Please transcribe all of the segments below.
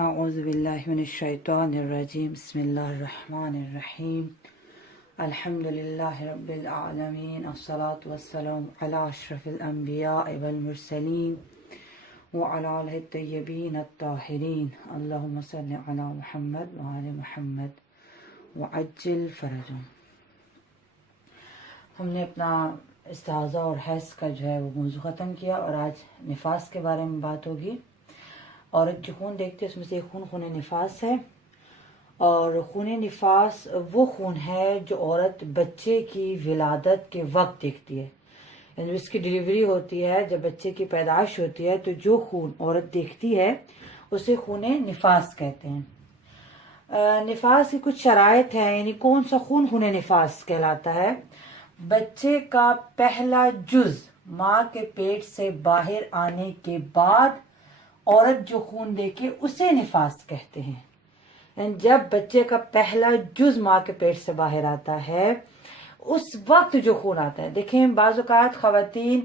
اعوذ باللہ من الشیطان الرجیم بسم اللہ الرحمن الرحیم الحمد للہ رب العالمین الصلاة والسلام علی اشرف الانبیاء والمرسلین وعلی آلہ الطیبین الطاہرین اللہم صل علی محمد وعلی محمد وعجل فرجهم۔ ہم نے اپنا استحاضہ اور حیض کا جو ہے وہ موضوع ختم کیا اور آج نفاس کے بارے میں بات ہوگی۔ عورت جو خون دیکھتی ہے اس میں سے ایک خون نفاس ہے، اور خون نفاس وہ خون ہے جو عورت بچے کی ولادت کے وقت دیکھتی ہے، یعنی اس کی ڈلیوری ہوتی ہے، جب بچے کی پیدائش ہوتی ہے تو جو خون عورت دیکھتی ہے اسے خون نفاس کہتے ہیں۔ نفاس کی کچھ شرائط ہیں، یعنی کون سا خون نفاس کہلاتا ہے۔ بچے کا پہلا جز ماں کے پیٹ سے باہر آنے کے بعد عورت جو خون دیکھے اسے نفاس کہتے ہیں، یعنی جب بچے کا پہلا جز ماں کے پیٹ سے باہر آتا ہے اس وقت جو خون آتا ہے۔ دیکھیں بعض اوقات خواتین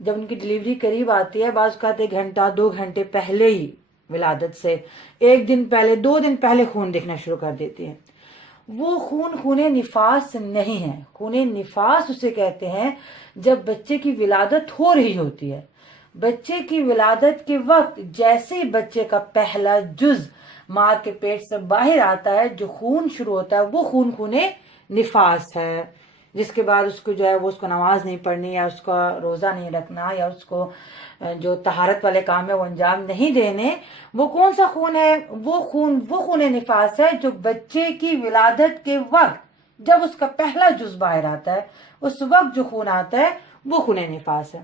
جب ان کی ڈلیوری قریب آتی ہے، بعض اوقات 1 گھنٹہ 2 گھنٹے پہلے ہی ولادت سے 1 دن پہلے 2 دن پہلے خون دیکھنا شروع کر دیتی ہیں۔ وہ خون نفاس نہیں ہے۔ خون نفاس اسے کہتے ہیں جب بچے کی ولادت ہو رہی ہوتی ہے، بچے کی ولادت کے وقت جیسے ہی بچے کا پہلا جز ماں کے پیٹ سے باہر آتا ہے جو خون شروع ہوتا ہے وہ خون نفاس ہے، جس کے بعد اس کو جو ہے وہ اس کو نماز نہیں پڑھنی، یا اس کا روزہ نہیں رکھنا، یا اس کو جو طہارت والے کام ہے وہ انجام نہیں دینے۔ وہ کون سا خون ہے؟ وہ خون نفاس ہے جو بچے کی ولادت کے وقت جب اس کا پہلا جز باہر آتا ہے اس وقت جو خون آتا ہے وہ خون نفاس ہے۔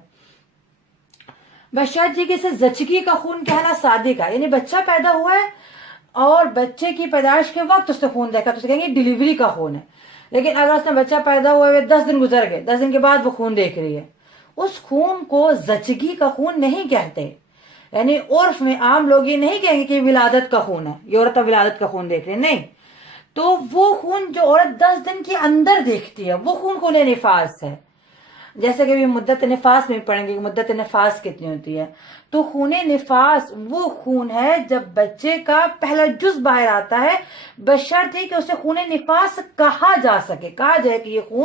بشرط کہ اسے زچگی کا خون کہنا سادے کا، یعنی بچہ پیدا ہوا ہے اور بچے کی پیدائش کے وقت اس نے خون دیکھا تو اسے کہیں گے ڈلیوری کا خون ہے۔ لیکن اگر اس نے بچہ پیدا ہوا ہے 10 دن گزر گئے، 10 دن کے بعد وہ خون دیکھ رہی ہے، اس خون کو زچگی کا خون نہیں کہتے۔ یعنی عرف میں عام لوگ یہ نہیں کہیں گے کہ ولادت کا خون ہے، یہ عورت ولادت کا خون دیکھ رہی ہے، نہیں۔ تو وہ خون جو عورت 10 دن کے اندر دیکھتی ہے وہ خون نفاس ہے۔ جیسے کہ مدت نفاس میں پڑھیں گے کہ مدت نفاس کتنی ہوتی ہے، تو خون نفاس وہ خون ہے جب بچے کا پہلا جز باہر آتا ہے، بشرط ہے کہ اسے خون نفاس کہا جا سکے، کہا جائے کہ یہ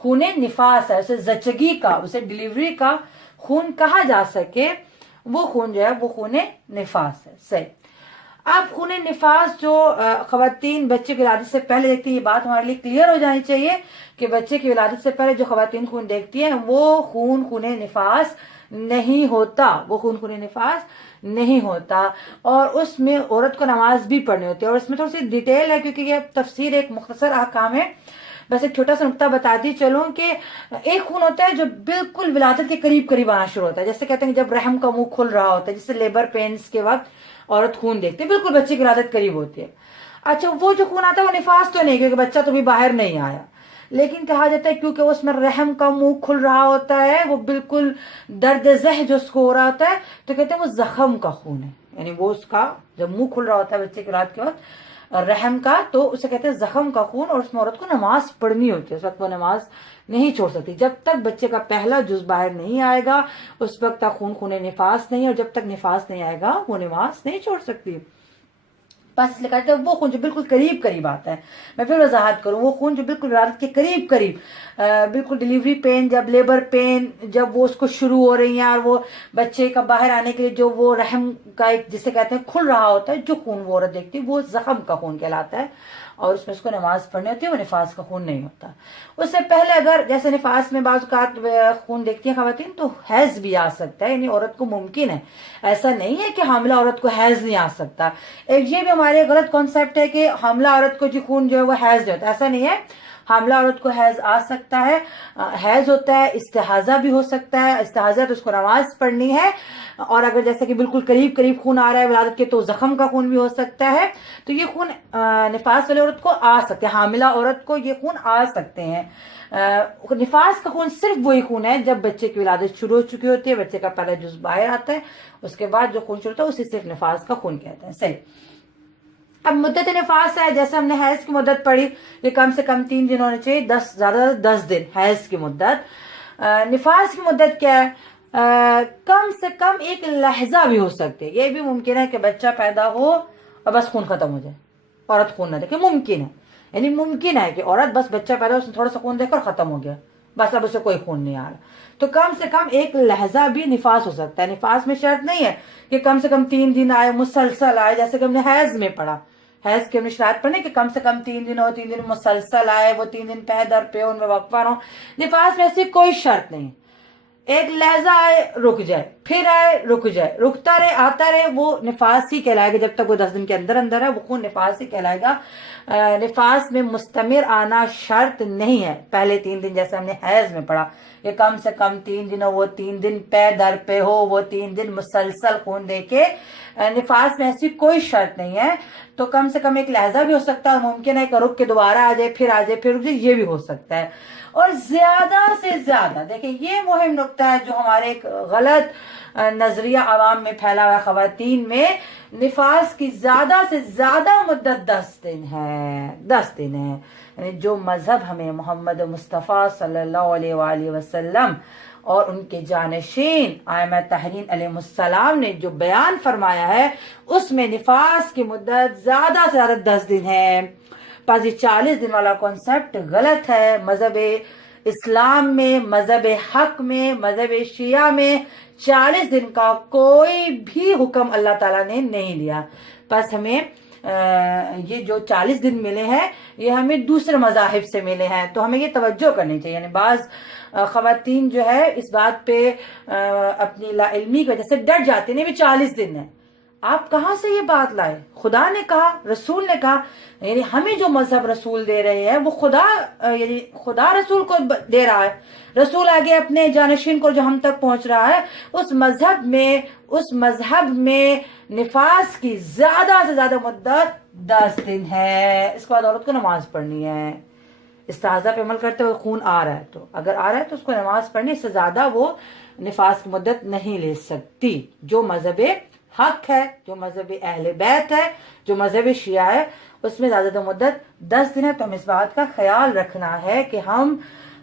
خون نفاس ہے، اسے زچگی کا، اسے ڈلیوری کا خون کہا جا سکے، وہ خون جو ہے وہ خون نفاس ہے۔ صحیح۔ اب خون نفاس جو خواتین بچے کی ولادت سے پہلے دیکھتی ہیں، یہ بات ہمارے لیے کلیئر ہو جانی چاہیے کہ بچے کی ولادت سے پہلے جو خواتین خون دیکھتی ہیں وہ خون نفاس نہیں ہوتا، وہ خون نفاس نہیں ہوتا، اور اس میں عورت کو نماز بھی پڑھنی ہوتی ہے۔ اور اس میں تھوڑی سی ڈیٹیل ہے کیونکہ یہ تفسیر ایک مختصر احکام ہے، بس ایک چھوٹا سا نقطہ بتاتی چلوں کہ ایک خون ہوتا ہے جو بالکل ولادت کے قریب آنا شروع ہوتا ہے، جیسے کہتے ہیں کہ جب رحم کا منہ کھل رہا ہوتا ہے، جس سے لیبر پینس کے وقت عورت خون دیکھتی ہے، بالکل بچے کی ولادت قریب ہوتی ہے۔ اچھا، وہ جو خون آتا ہے وہ نفاس تو نہیں، کیونکہ بچہ تو بھی باہر نہیں آیا، لیکن کہا جاتا ہے کیونکہ اس میں رحم کا منہ کھل رہا ہوتا ہے، وہ بالکل درد ذہ جو اس کو ہو رہا ہوتا ہے، تو کہتے ہیں وہ زخم کا خون ہے، یعنی وہ اس کا جب منہ کھل رہا ہوتا ہے بچے کی ولادت کے وقت رحم کا، تو اسے کہتے ہیں زخم کا خون، اور اس میں عورت کو نماز پڑھنی ہوتی ہے، اس وقت وہ نماز نہیں چھوڑ سکتی جب تک بچے کا پہلا جز باہر نہیں آئے گا، اس وقت تک خون نفاس نہیں، اور جب تک نفاس نہیں آئے گا وہ نماز نہیں چھوڑ سکتی۔ بس اس لیے کہتے ہیں وہ خون جو بالکل قریب آتا ہے۔ میں پھر وضاحت کروں، وہ خون جو بالکل ولادت کے قریب بالکل ڈلیوری پین، جب لیبر پین جب وہ اس کو شروع ہو رہی ہیں، اور وہ بچے کا باہر آنے کے لیے جو وہ رحم کا ایک جسے کہتے ہیں کھل رہا ہوتا ہے، جو خون وہ عورت دیکھتی ہے وہ زخم کا خون کہلاتا ہے، اور اس میں اس کو نماز پڑھنی ہوتی ہے، وہ نفاس کا خون نہیں ہوتا۔ اس سے پہلے اگر جیسے نفاس میں بعض اوقات خون دیکھتی ہیں خواتین تو حیض بھی آ سکتا ہے، یعنی عورت کو ممکن ہے، ایسا نہیں ہے کہ حاملہ عورت کو حیض نہیں آ سکتا۔ ایک یہ بھی ہمارے غلط کانسیپٹ ہے کہ حاملہ عورت کو جو خون جو ہے وہ حیض نہیں ہوتا، ایسا نہیں ہے۔ حاملہ عورت کو حیض آ سکتا ہے، حیض ہوتا ہے، استحاضہ بھی ہو سکتا ہے، استحاضہ تو اس کو نماز پڑھنی ہے، اور اگر جیسے کہ بالکل قریب خون آ رہا ہے ولادت کے تو زخم کا خون بھی ہو سکتا ہے۔ تو یہ خون نفاس والی عورت کو آ سکتے ہیں، حاملہ عورت کو یہ خون آ سکتے ہیں۔ نفاس کا خون صرف وہی خون ہے جب بچے کی ولادت شروع ہو چکی ہوتی ہے، بچے کا پہلا جز باہر آتا ہے، اس کے بعد جو خون شروع ہوتا ہے اسے صرف نفاس کا خون کہتے ہیں۔ صحیح۔ اب مدت نفاس ہے، جیسے ہم نے حیض کی مدت پڑھی کہ کم سے کم 3 دن ہونے چاہیے، 10 دن حیض کی مدت۔ نفاس کی مدت کیا ہے؟ کم سے کم 1 لحظہ بھی ہو سکتے، یہ بھی ممکن ہے کہ بچہ پیدا ہو اور بس خون ختم ہو جائے, عورت خون نہ دیکھے. ممکن ہے, یعنی ممکن ہے کہ عورت بس بچہ پیدا ہو, اس نے تھوڑا سا خون دیکھا اور ختم ہو گیا, بس اب اسے کوئی خون نہیں آ رہا. تو کم سے کم ایک لہجہ بھی نفاس ہو سکتا ہے. نفاس میں شرط نہیں ہے کہ کم سے کم 3 دن آئے, مسلسل آئے, جیسے کہ ہم نے حیض میں پڑھا, حیض کی ہم نے شرائط پڑھنے کہ کم سے کم 3 دن ہو, 3 دن مسلسل آئے, وہ 3 دن پہ در پہ ان میں وقفہ نہ ہو. نفاس میں ایسی کوئی شرط نہیں. ایک لہجہ آئے رک جائے, پھر آئے رک جائے, رکتا رہے آتا رہے, وہ نفاس ہی کہلائے گا. جب تک وہ 10 دن کے اندر اندر ہے وہ خون نفاس ہی کہلائے گا. نفاس میں مستمر آنا شرط نہیں ہے. پہلے 3 دن جیسے ہم نے حیض میں پڑھا کہ کم سے کم 3 دن ہو, وہ 3 دن پہ در پہ ہو, وہ 3 دن مسلسل خون دے کے. نفاس میں ایسی کوئی شرط نہیں ہے. تو کم سے کم ایک لہجہ بھی ہو سکتا ہے, ممکن ہے کہ رک کے دوبارہ آ جائے, پھر آ جائے, پھر رک جائے, یہ بھی ہو سکتا ہے. اور زیادہ سے زیادہ دیکھیں, یہ مہم نقطہ ہے جو ہمارے ایک غلط نظریہ عوام میں پھیلا ہوا ہے خواتین میں. نفاس کی زیادہ سے زیادہ مدت 10 دن ہے, 10 دن ہے. یعنی جو مذہب ہمیں محمد مصطفیٰ صلی اللہ علیہ وآلہ وسلم اور ان کے جانشین ائمہ تحرین علیہ السلام نے جو بیان فرمایا ہے, اس میں نفاس کی مدت زیادہ سے زیادہ 10 دن ہے. پس یہ 40 دن والا کانسیپٹ غلط ہے. مذہب اسلام میں, مذہب حق میں, مذہب شیعہ میں 40 دن کا کوئی بھی حکم اللہ تعالیٰ نے نہیں دیا. پس ہمیں یہ جو 40 دن ملے ہیں یہ ہمیں دوسرے مذاہب سے ملے ہیں, تو ہمیں یہ توجہ کرنی چاہیے. یعنی بعض خواتین جو ہے اس بات پہ اپنی لا علمی کی وجہ سے ڈٹ جاتی ہیں, بھی 40 دن ہے. آپ کہاں سے یہ بات لائے؟ خدا نے کہا, رسول نے کہا. یعنی ہمیں جو مذہب رسول دے رہے ہیں وہ یعنی خدا رسول کو دے رہا ہے. رسول آگے اپنے جانشین کو جو ہم تک پہنچ رہا ہے, اس مذہب میں نفاس کی زیادہ سے زیادہ مدت 10 دن ہے. اس کے بعد عورت کو نماز پڑھنی ہے. استحاضہ پہ عمل کرتے ہوئے خون آ رہا ہے, تو اگر آ رہا ہے تو اس کو نماز پڑھنی, اس سے زیادہ وہ نفاس کی مدت نہیں لے سکتی. جو مذہب حق ہے, جو مذہب اہل بیت ہے, جو مذہب شیعہ ہے, اس میں زیادہ مدت 10 دن ہے. تو ہم اس بات کا خیال رکھنا ہے کہ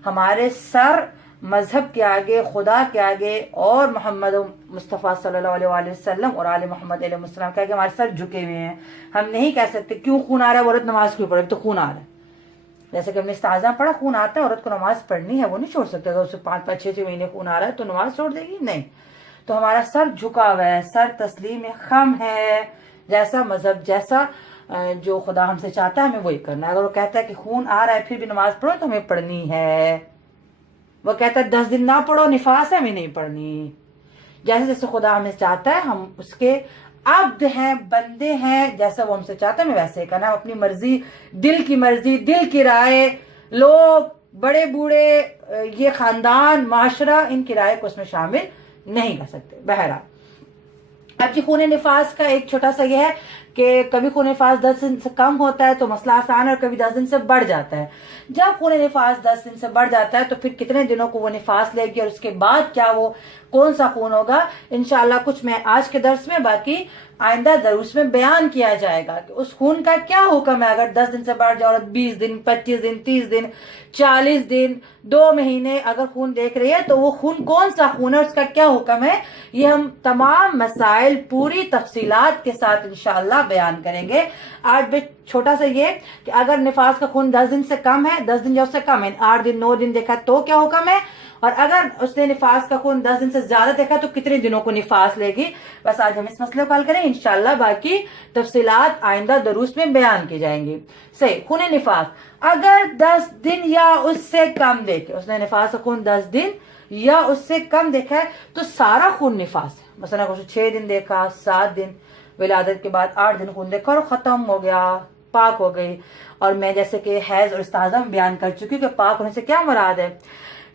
ہمارے سر مذہب کے آگے, خدا کے آگے, اور محمد مصطفیٰ صلی اللہ علیہ وآلہ وسلم اور آل محمد علیہ السلام کے آگے ہمارے سر جھکے ہوئے ہیں. ہم نہیں کہہ سکتے کیوں خون آ رہا ہے, عورت نماز کیوں پڑھے, تو خون آ رہا ہے. جیسے کہ ہم نے استعاذہ پڑھا, خون آتا ہے, عورت کو نماز پڑھنی ہے, وہ نہیں چھوڑ سکتے. اگر اسے 5-5, 6-6 مہینے خون آ رہا ہے تو نماز چھوڑ دے گی؟ نہیں. تو ہمارا سر جھکا ہوا ہے, سر تسلیم خم ہے. جیسا مذہب, جیسا جو خدا ہم سے چاہتا ہے ہمیں وہی کرنا ہے. اگر وہ کہتا ہے کہ خون آ رہا ہے پھر بھی نماز پڑھو, تو ہمیں پڑھنی ہے. وہ کہتا ہے 10 دن نہ پڑھو, نفاس ہے, ہمیں نہیں پڑھنی. جیسے جیسے خدا ہمیں چاہتا ہے, ہم اس کے عبد ہیں, بندے ہیں. جیسا وہ ہم سے چاہتا ہے ہمیں ویسے ہی کرنا ہے. اپنی مرضی, دل کی مرضی, دل کی رائے, لوگ بڑے بوڑھے, یہ خاندان, معاشرہ, ان کی رائے کو اس میں شامل نہیں کر سکتے. بہرحال اب جی خون نفاس کا ایک چھوٹا سا یہ ہے کہ کبھی خون نفاس 10 دن سے کم ہوتا ہے تو مسئلہ آسان ہے, اور کبھی 10 دن سے بڑھ جاتا ہے. جب خون نفاس 10 دن سے بڑھ جاتا ہے تو پھر کتنے دنوں کو وہ نفاس لے گی, اور اس کے بعد کیا وہ کون سا خون ہوگا, انشاءاللہ کچھ میں آج کے درس میں, باقی آئندہ دروس میں بیان کیا جائے گا کہ اس خون کا کیا حکم ہے. اگر 10 دن سے بڑھ جائے, اور 20 دن, 25 دن, 30 دن, 40 دن, 2 مہینے اگر خون دیکھ رہی ہے تو وہ خون کون سا خون ہے, اس کا کیا حکم ہے, یہ ہم تمام مسائل پوری تفصیلات کے ساتھ انشاءاللہ بیان کریں گے. آج بھی چھوٹا سا یہ کہ اگر نفاس کا خون 10 دن سے کم ہے, 10 دن جو اس سے کم ہے, 8 دن 9 دن دیکھا تو کیا حکم ہے, اور اگر اس نے نفاس کا خون 10 دن سے زیادہ دیکھا تو کتنے دنوں کو نفاس لے گی. بس آج ہم اس مسئلے کو حل کریں, انشاءاللہ باقی تفصیلات آئندہ دروس میں بیان کی جائیں گی. صحیح, خون نفاس اگر 10 دن یا اس سے کم دیکھے, اس نے نفاس کا خون 10 دن یا اس سے کم دیکھا ہے تو سارا خون نفاس ہے. مثلا اگر 6 دن دیکھا, 7 دن, ولادت کے بعد 8 دن خون دیکھا اور ختم ہو گیا, پاک ہو گئی. اور میں جیسے کہ حیض اور استحاضہ میں بیان کر چکی کہ پاک ہونے سے کیا مراد ہے,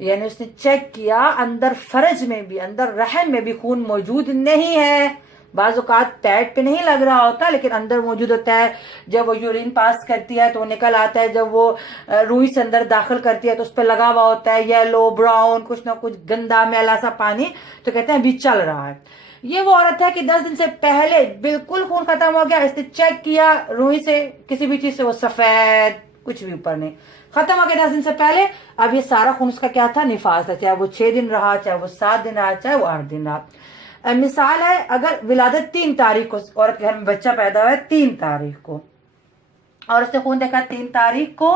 یعنی اس نے چیک کیا اندر فرج میں بھی, اندر رحم میں بھی خون موجود نہیں ہے. بعض اوقات پیٹ پہ نہیں لگ رہا ہوتا لیکن اندر موجود ہوتا ہے. جب وہ یورین پاس کرتی ہے تو وہ نکل آتا ہے, جب وہ روئی سے اندر داخل کرتی ہے تو اس پہ لگا ہوا ہوتا ہے یلو براؤن کچھ نہ کچھ گندا میلا سا پانی, تو کہتے ہیں ابھی چل رہا ہے. یہ وہ عورت ہے کہ 10 دن سے پہلے بالکل خون ختم ہو گیا, اس نے چیک کیا روئی سے, کسی بھی چیز سے, وہ سفید کچھ بھی اوپر نہیں, ختم ہو گیا 10 دن سے پہلے. اب یہ سارا خون اس کا کیا تھا, نفاس تھا, چاہے وہ 6 دن رہا, چاہے وہ 7 دن رہا, چاہے وہ 8 دن رہا. مثال ہے اگر ولادت 3 تاریخ کو عورت کے گھر میں بچہ پیدا ہوا ہے 3 تاریخ کو اور اس نے خون دیکھا 3 تاریخ کو،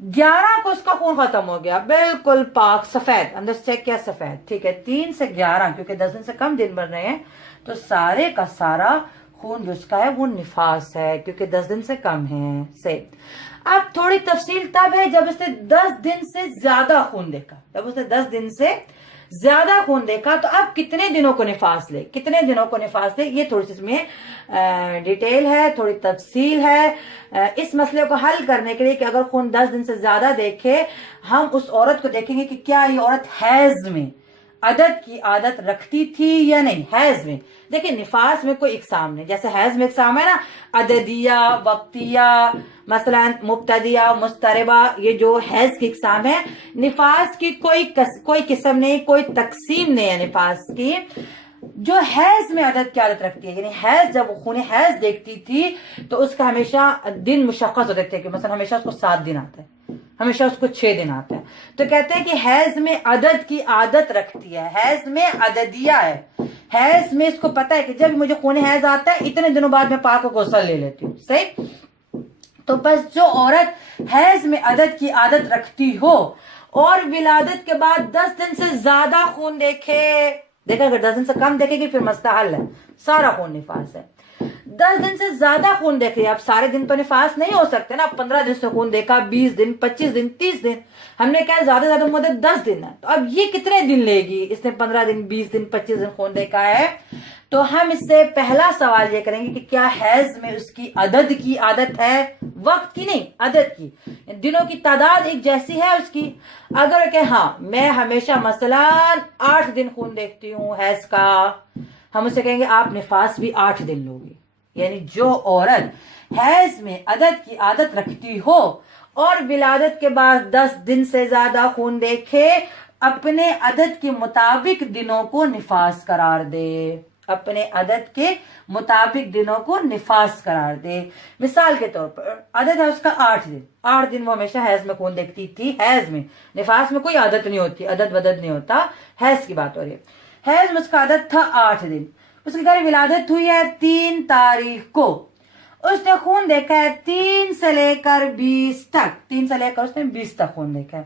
11 کو اس کا خون ختم ہو گیا بالکل پاک سفید، اندر سے چیک کیا سفید، ٹھیک ہے 3 سے 11 کیونکہ 10 دن سے کم دن بن رہے ہیں تو سارے کا سارا خون جو اس کا ہے وہ نفاس ہے کیونکہ 10 دن سے کم ہے۔ صحیح۔ اب تھوڑی تفصیل تب ہے جب اس نے 10 دن سے زیادہ خون دیکھا، جب اس نے 10 دن سے زیادہ خون دیکھا تو اب کتنے دنوں کو نفاس لے، کتنے دنوں کو نفاس لے، یہ تھوڑی سی اس میں ڈیٹیل ہے، تھوڑی تفصیل ہے اس مسئلے کو حل کرنے کے لیے کہ اگر خون 10 دن سے زیادہ دیکھے ہم اس عورت کو دیکھیں گے کہ کیا یہ عورت حیض میں عدد کی عادت رکھتی تھی یا نہیں۔ حیض میں دیکھیں نفاس میں کوئی اقسام نہیں، جیسے حیض میں اقسام ہے نا عددیہ، وقتیہ، مثلا مبتدیہ، مضطربہ، یہ جو حیض کی اقسام ہے، نفاس کی کوئی قسم نہیں، کوئی تقسیم نہیں ہے نفاس کی۔ جو حیض میں عدد کی عادت رکھتی ہے یعنی حیض جب خون حیض دیکھتی تھی تو اس کا ہمیشہ دن مشخص ہوتے تھے کہ مثلا ہمیشہ اس کو 7 دن آتا ہے، ہمیشہ اس کو 6 دن آتا ہے، تو کہتے ہیں کہ حیض میں عدد کی عادت رکھتی ہے، حیض میں عددیہ ہے، حیض میں اس کو پتا ہے کہ جب مجھے خون حیض آتا ہے اتنے دنوں بعد میں پاک و غسل لے لیتی ہوں۔ صحیح۔ تو بس جو عورت حیض میں عدد کی عادت رکھتی ہو اور ولادت کے بعد 10 دن سے زیادہ خون دیکھے، دیکھا اگر 10 دن سے کم دیکھے گی پھر مسئلہ حل ہے، سارا خون نفاس ہے۔ 10 دن سے زیادہ خون دیکھ رہی ہے، اب سارے دن تو نفاس نہیں ہو سکتے نا، 15 دن سے خون دیکھا، 20 دن، 25 دن، 30 دن، ہم نے کہا زیادہ زیادہ مدت 10 دن ہے، تو اب یہ کتنے دن لے گی؟ اس نے 15 دن، 20 دن، 25 دن خون دیکھا ہے، تو ہم اس سے پہلا سوال یہ کریں گے کہ کیا حیض میں اس کی عدد کی عادت ہے، وقت کی نہیں، عدد کی، دنوں کی تعداد ایک جیسی ہے اس کی؟ اگر کہ ہاں میں ہمیشہ مثلا 8 دن خون دیکھتی ہوں حیض کا، ہم اسے کہیں گے آپ نفاس بھی 8 دن لوگی۔ یعنی جو عورت حیض میں عدد کی عادت رکھتی ہو اور ولادت کے بعد 10 دن سے زیادہ خون دیکھے اپنے عدد کے مطابق دنوں کو نفاس قرار دے، اپنے عدد کے مطابق دنوں کو نفاس قرار دے۔ مثال کے طور پر عدد ہے اس کا 8 دن، 8 دن وہ ہمیشہ حیض میں خون دیکھتی تھی، حیض میں، نفاس میں کوئی عادت نہیں ہوتی، عدد ودد نہیں ہوتا، حیض کی بات ہو رہی ہے۔ حیض میں اس کا عدد تھا 8 دن، اس کے گھر ولادت ہوئی ہے 3 تاریخ کو، اس نے خون دیکھا ہے 3 سے لے کر 20 تک، 3 سے لے کر اس نے 20 تک خون دیکھا ہے۔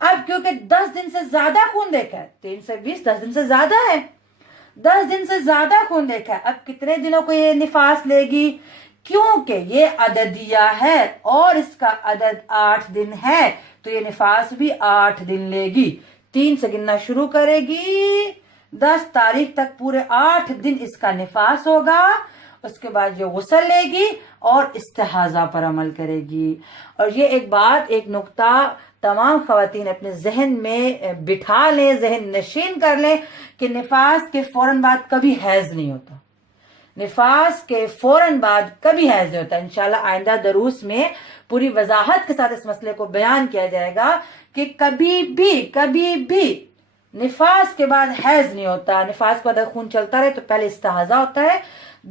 اب کیونکہ 10 دن سے زیادہ خون دیکھا ہے، 3 سے 20 10 دن سے زیادہ ہے، 10 دن سے زیادہ خون دیکھا ہے، اب کتنے دنوں کو یہ نفاس لے گی؟ کیونکہ یہ عددیہ ہے اور اس کا عدد 8 دن ہے تو یہ نفاس بھی 8 دن لے گی، 3 سے گننا شروع کرے گی، 10 تاریخ تک پورے 8 دن اس کا نفاس ہوگا، اس کے بعد یہ غسل لے گی اور استحاضہ پر عمل کرے گی۔ اور یہ ایک بات، ایک نقطہ تمام خواتین اپنے ذہن میں بٹھا لیں، ذہن نشین کر لیں کہ نفاس کے فوراً بعد کبھی حیض نہیں ہوتا، نفاس کے فوراً بعد کبھی حیض نہیں ہوتا۔ انشاءاللہ آئندہ دروس میں پوری وضاحت کے ساتھ اس مسئلے کو بیان کیا جائے گا کہ کبھی بھی نفاس کے بعد حیض نہیں ہوتا، نفاس کے بعد خون چلتا رہے تو پہلے استحاضہ ہوتا ہے،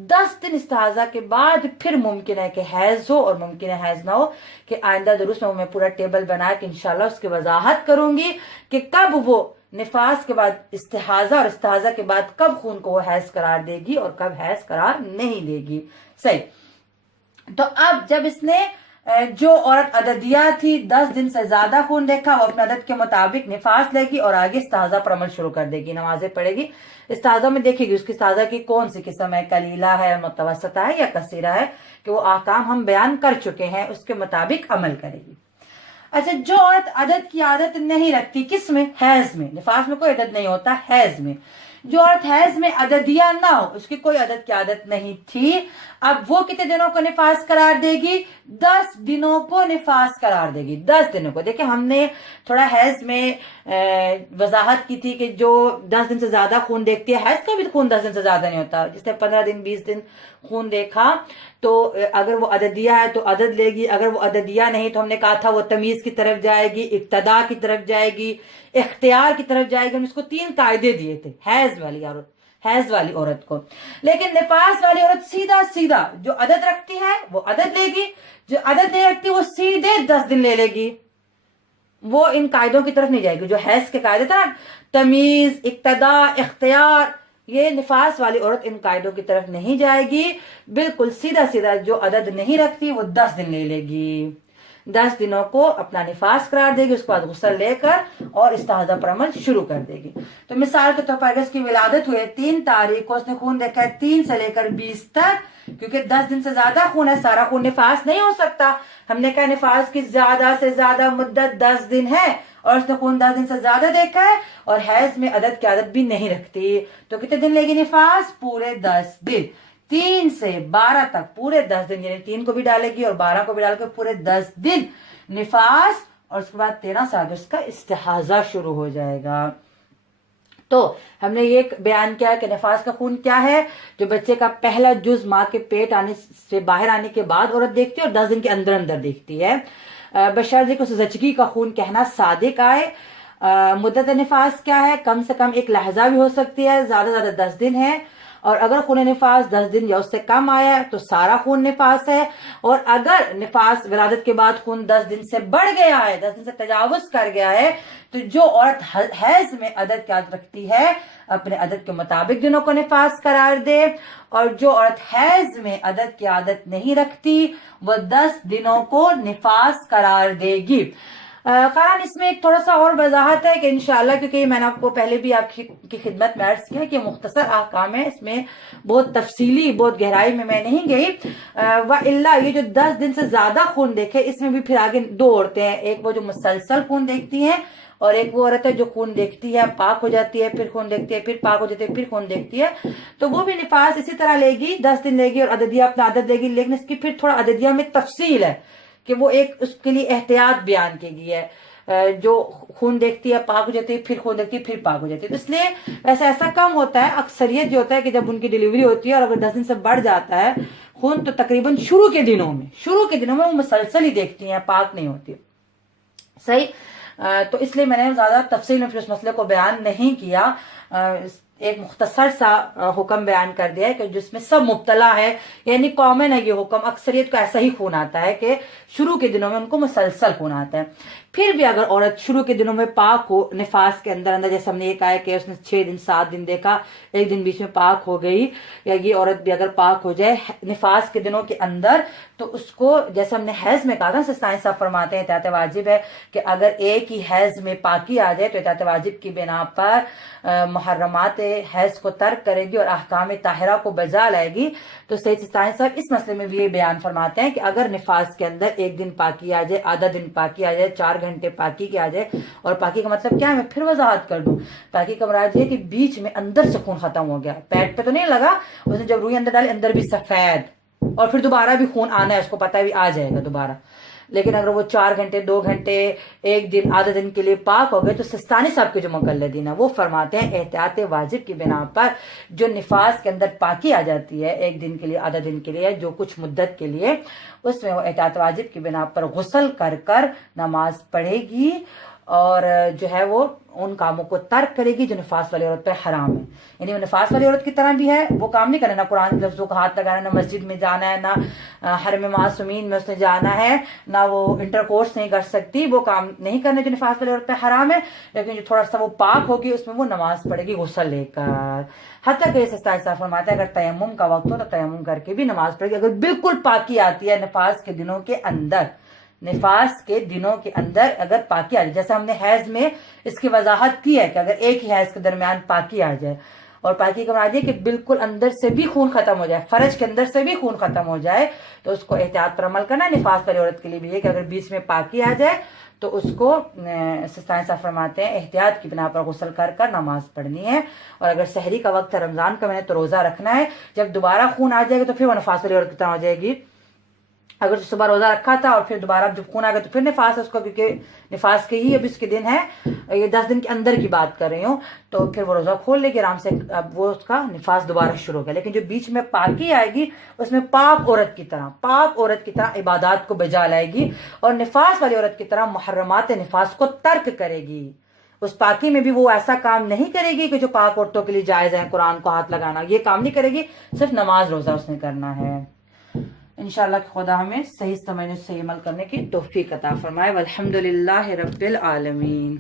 10 دن استحاضہ کے بعد پھر ممکن ہے کہ حیض ہو اور ممکن ہے حیض نہ ہو، کہ آئندہ دروس میں پورا ٹیبل بنا کے انشاءاللہ اس کی وضاحت کروں گی کہ کب وہ نفاس کے بعد استحاضہ اور استحاضہ کے بعد کب خون کو وہ حیض قرار دے گی اور کب حیض قرار نہیں دے گی۔ صحیح۔ تو اب جب اس نے جو عورت عددیہ تھی 10 دن سے زیادہ خون دیکھا، وہ اپنے عدد کے مطابق نفاس لے گی اور آگے استحاضہ پر عمل شروع کر دے گی، نمازیں پڑھے گی، استحاضہ میں دیکھے گی اس کی استحاضہ کی کون سی قسم ہے، قلیلہ ہے، متوسطہ ہے یا کثیرہ ہے، کہ وہ احکام ہم بیان کر چکے ہیں، اس کے مطابق عمل کرے گی۔ اچھا، جو عورت عدد کی عادت نہیں رکھتی، کس میں؟ حیض میں، نفاس میں کوئی عدد نہیں ہوتا، حیض میں، جو عورت حیض میں عددیہ نہ ہو، اس کی کوئی عدد کی عادت نہیں تھی، اب وہ کتنے دنوں کو نفاس قرار دے گی؟ 10 دنوں کو نفاس قرار دے گی، 10 دنوں کو۔ دیکھیں ہم نے تھوڑا حیض میں وضاحت کی تھی کہ جو 10 دن سے زیادہ خون دیکھتی ہے، حیض کا بھی خون 10 دن سے زیادہ نہیں ہوتا، جس نے 15 دن 20 دن خون دیکھا تو اگر وہ عددیہ ہے تو عدد لے گی، اگر وہ عددیہ نہیں تو ہم نے کہا تھا وہ تمیز کی طرف جائے گی، ابتدا کی طرف جائے گی، اختیار کی طرف جائے گی۔ ہم اس کو 3 قاعدے دیے تھے حیض والی عورت کو، لیکن نفاس والی عورت سیدھا جو عدد رکھتی ہے وہ عدد لے گی، جو عدد نہیں رکھتی وہ سیدھے 10 دن لے گی، وہ ان قاعدوں کی طرف نہیں جائے گی۔ جو حیض کے قاعدے تھا نا، تمیز، اقتداء، اختیار، یہ نفاس والی عورت ان قاعدوں کی طرف نہیں جائے گی، بالکل سیدھا سیدھا جو عدد نہیں رکھتی وہ 10 دن لے لے گی، 10 دنوں کو اپنا نفاس قرار دے گی، اس کے بعد غسل لے کر اور استحاضہ پر عمل شروع کر دے گی۔ تو مثال کے طور پر اگر اس کی ولادت ہوئی 3 تاریخ کو، اس نے خون دیکھا ہے 3 سے لے کر 20 تک، کیونکہ 10 دن سے زیادہ خون ہے، سارا خون نفاس نہیں ہو سکتا، ہم نے کہا نفاس کی زیادہ سے زیادہ مدت 10 دن ہے، اور اس نے خون 10 دن سے زیادہ دیکھا ہے اور حیض میں عدد کی عادت بھی نہیں رکھتی، تو کتنے دن لے گی نفاس؟ پورے 10 دن، 3 سے 12 تک پورے 10 دن، یعنی 3 کو بھی ڈالے گی اور 12 کو بھی ڈال کے پورے 10 دن نفاس، اور اس کے بعد 13 سے آگے اس کا استحاضہ شروع ہو جائے گا۔ تو ہم نے یہ بیان کیا کہ نفاس کا خون کیا ہے، جو بچے کا پہلا جز ماں کے پیٹ آنے سے باہر آنے کے بعد عورت دیکھتی ہے اور 10 دن کے اندر اندر دیکھتی ہے، بشرط کہ اس زچگی کا خون کہنا صادق آئے۔ مدت نفاس کیا ہے؟ کم سے کم 1 لحظہ بھی ہو سکتی ہے، زیادہ سے زیادہ 10 دن ہے، اور اگر خون نفاس 10 دن یا اس سے کم آیا ہے تو سارا خون نفاس ہے، اور اگر نفاس ولادت کے بعد خون 10 دن سے بڑھ گیا ہے، 10 دن سے تجاوز کر گیا ہے، تو جو عورت حیض میں عدد کی عادت رکھتی ہے اپنے عدد کے مطابق دنوں کو نفاس قرار دے، اور جو عورت حیض میں عدد کی عادت نہیں رکھتی وہ 10 دنوں کو نفاس قرار دے گی۔ قرآن اس میں ایک تھوڑا سا اور وضاحت ہے کہ انشاءاللہ، کیونکہ میں نے آپ کو پہلے بھی آپ کی خدمت میں عرض کیا کہ مختصر احکام ہے، اس میں بہت تفصیلی بہت گہرائی میں نہیں گئی، وَإِلَّا یہ جو 10 دن سے زیادہ خون دیکھے، اس میں بھی پھر آگے 2 عورتیں ہیں، ایک وہ جو مسلسل خون دیکھتی ہیں، اور ایک وہ عورت ہے جو خون دیکھتی ہے پاک ہو جاتی ہے، پھر خون دیکھتی ہے پھر پاک ہو جاتی ہے، پھر خون دیکھتی ہے، تو وہ بھی نفاس اسی طرح لے گی، 10 دن لے گی اور عددیہ اپنا عدد لے گی، لیکن اس کی پھر تھوڑا عددیہ میں تفصیل ہے کہ وہ ایک اس کے لیے احتیاط بیان کی گئی ہے، جو خون دیکھتی ہے پاک ہو جاتی ہے، پھر خون دیکھتی ہے پھر پاک ہو جاتی ہے، تو اس لیے ویسے ایسا کم ہوتا ہے، اکثریت جو ہوتا ہے کہ جب ان کی ڈیلیوری ہوتی ہے اور اگر 10 دن سے بڑھ جاتا ہے خون، تو تقریباً شروع کے دنوں میں وہ مسلسل ہی دیکھتی ہیں، پاک نہیں ہوتی، صحیح۔ تو اس لیے میں نے زیادہ تفصیل میں پھر اس مسئلے کو بیان نہیں کیا، ایک مختصر سا حکم بیان کر دیا ہے کہ جس میں سب مبتلا ہے، یعنی کامن ہے یہ حکم، اکثریت کو ایسا ہی خون آتا ہے کہ شروع کے دنوں میں ان کو مسلسل خون آتا ہے۔ پھر بھی اگر عورت شروع کے دنوں میں پاک ہو، نفاس کے اندر جیسے ہم نے یہ کہا ہے کہ اس نے 6 دن 7 دن دیکھا، 1 دن بیچ میں پاک ہو گئی، یا یہ عورت بھی اگر پاک ہو جائے نفاس کے دنوں کے اندر، تو اس کو جیسے ہم نے حیض میں کہا تھا، سستانی صاحب فرماتے ہیں احتیاط واجب ہے کہ اگر ایک ہی حیض میں پاکی آ جائے تو احتیاط واجب کی بنا پر محرمات حیض کو ترک کرے گی اور احکام طاہرہ کو بجا لائے گی۔ تو سید سستانی صاحب اس مسئلے میں بھی یہ بیان فرماتے ہیں کہ اگر نفاس کے اندر 1 دن پاکی آ جائے، آدھا دن پاکی آ جائے، 4 گھنٹے پاکی کی آ جائے، اور پاکی کا مطلب کیا ہے میں پھر وضاحت کر دوں، پاکی کا مراد یہ کہ بیچ میں اندر سے خون ختم ہو گیا، پیٹ پہ تو نہیں لگا، اس نے جب روئی اندر ڈالی اندر بھی سفید، اور پھر دوبارہ بھی خون آنا ہے، اس کو پتہ ہے بھی آ جائے گا دوبارہ، لیکن اگر وہ 4 گھنٹے 2 گھنٹے 1 دن آدھا دن کے لیے پاک ہو گئے، تو سستانی صاحب کے جو مقلدین ہیں وہ فرماتے ہیں احتیاط واجب کی بنا پر جو نفاس کے اندر پاکی آ جاتی ہے 1 دن کے لیے، آدھا دن کے لیے، جو کچھ مدت کے لیے، اس میں وہ احتیاط واجب کی بنا پر غسل کر کر نماز پڑھے گی، اور جو ہے وہ ان کاموں کو ترک کرے گی جو نفاس والی عورت پہ حرام ہے، یعنی وہ نفاس والی عورت کی طرح بھی ہے، وہ کام نہیں کرنا، نہ قرآن کے لفظوں کا ہاتھ لگانا، نہ مسجد میں جانا ہے، نہ حرم معصومین میں اس نے جانا ہے، نہ وہ انٹر کورس نہیں کر سکتی، وہ کام نہیں کرنے جو نفاس والی عورت پہ حرام ہے، لیکن جو تھوڑا سا وہ پاک ہوگی اس میں وہ نماز پڑھے گی غسل لے کر، حتیٰ کہ سستانی صاحب فرماتا ہے اگر تیمم کا وقت ہو تو تیمم کر کے بھی نماز پڑھے گی، اگر بالکل پاکی آتی ہے نفاس کے دنوں کے اندر، نفاس کے دنوں کے اندر اگر پاکی آ جائے، جیسے ہم نے حیض میں اس کی وضاحت کی ہے کہ اگر ایک ہی حیض کے درمیان پاکی آ جائے، اور پاکی کا مراد یہ کہ بالکل اندر سے بھی خون ختم ہو جائے، فرج کے اندر سے بھی خون ختم ہو جائے، تو اس کو احتیاط پر عمل کرنا ہے۔ نفاس والی عورت کے لیے بھی ہے کہ اگر بیچ میں پاکی آ جائے تو اس کو سستانی صاحب فرماتے ہیں احتیاط کی بنا پر غسل کر کر نماز پڑھنی ہے، اور اگر سحری کا وقت ہے رمضان کا مہینہ تو روزہ رکھنا ہے، جب دوبارہ خون آ جائے گا تو پھر وہ نفاس والی عورت کی طرح ہو جائے گی، اگر صبح روزہ رکھا تھا اور پھر دوبارہ جب خون آ گیا تو پھر نفاس ہے اس کو، کیونکہ نفاس کے ہی اب اس کے دن ہے، یہ 10 دن کے اندر کی بات کر رہی ہوں، تو پھر وہ روزہ کھول لے گی آرام سے، اب وہ اس کا نفاس دوبارہ شروع ہو گیا، لیکن جو بیچ میں پاکی آئے گی اس میں پاک عورت کی طرح عبادات کو بجا لائے گی، اور نفاس والی عورت کی طرح محرمات نفاس کو ترک کرے گی، اس پاکی میں بھی وہ ایسا کام نہیں کرے گی کہ جو پاک عورتوں کے لیے جائز ہے، قرآن کو ہاتھ لگانا، یہ کام نہیں کرے گی، صرف نماز روزہ اس نے کرنا ہے۔ انشاءاللہ کہ خدا ہمیں صحیح سمجھنے صحیح عمل کرنے کی توفیق عطا فرمائے، والحمدللہ رب العالمین۔